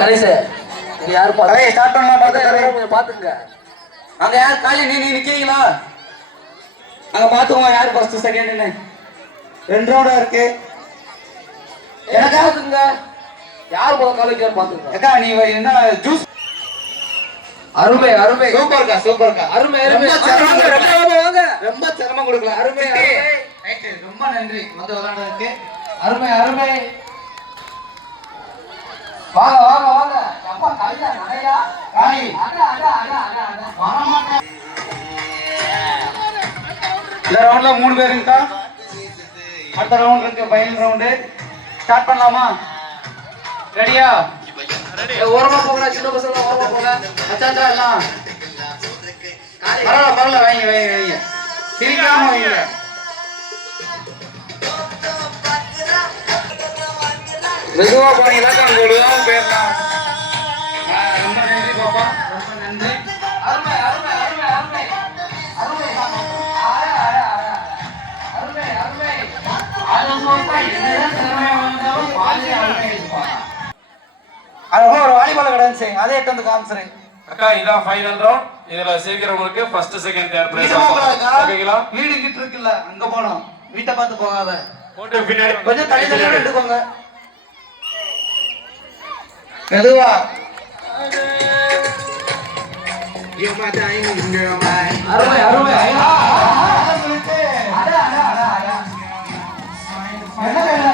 கணேசே நீங்க யாரு பாத்து ஸ்டார்ட் பண்ணலாம் பாத்து பாத்துங்க. அங்க யார் காலி நீ நிக்கிறீங்களா? அங்க பாத்துக்கோங்க யார் ஃபர்ஸ்ட் செகண்ட்னு. 2 ரவுண்டா இருக்கு. எனக்காதுங்க யார் போல காலேஜ் பாத்துங்க. அக்கா நீ என்ன ஜூஸ் அருமை அருமை சூப்பர்க்கா அருமை அருமை வாங்க ரொம்ப சிரமம் கொடுக்கல. அருமை அருமை ரைட் ரொம்ப நன்றி வந்து விளையாடுறதுக்கு. அருமை அருமை வாங்க வாங்க வாங்க அப்பா கல்யா நடையா காய் அட அட அட அட அட வர மாட்டேன். இந்த ரவுண்ட்ல 3 பேருங்கக்கா. அடுத்த ரவுண்ட் இருக்கு ஃபைனல் ரவுண்ட். ஸ்டார்ட் பண்ணலாமா? ரெடியா? ஓரமா போங்கடா சின்ன பசங்க ஓரமா போங்க. அச்சாச்சா எல்லாம் பரவாயில்ல வைங்க சிரிக்காம வைங்க. மெதுவா போனீங்களா உங்களும் போயிடலாம். ரொம்ப நன்றி பாப்பா ரொம்ப நன்றி. அருமை அருமை அருமை அருமை அருமை அட அட அட அருமை அருமை அது போட்டா என்னதான் திறமையா வந்தாலும் பாதி அருமை இருப்பா. அதுக்கு ஒரு வாலிபால் கிடந்துச்சு அதே எட்டு வந்து காமிச்சிரு. அக்கா இதான் ஃபைனல் ரவுண்ட். இதுல சேர்க்கிறவங்களுக்கு ஃபர்ஸ்ட் செகண்ட் தேர்ட் பிரைஸ் ஓகேங்களா? வீடு கிட்ட இருக்குல்ல அங்க போறோம். வீட்டை பார்த்து போகாத. போட்டு பின்னாடி கொஞ்சம் தள்ளி தள்ளி எடுத்துக்கோங்க. மெதுவா அருமை அருமை அட அட அட அட என்ன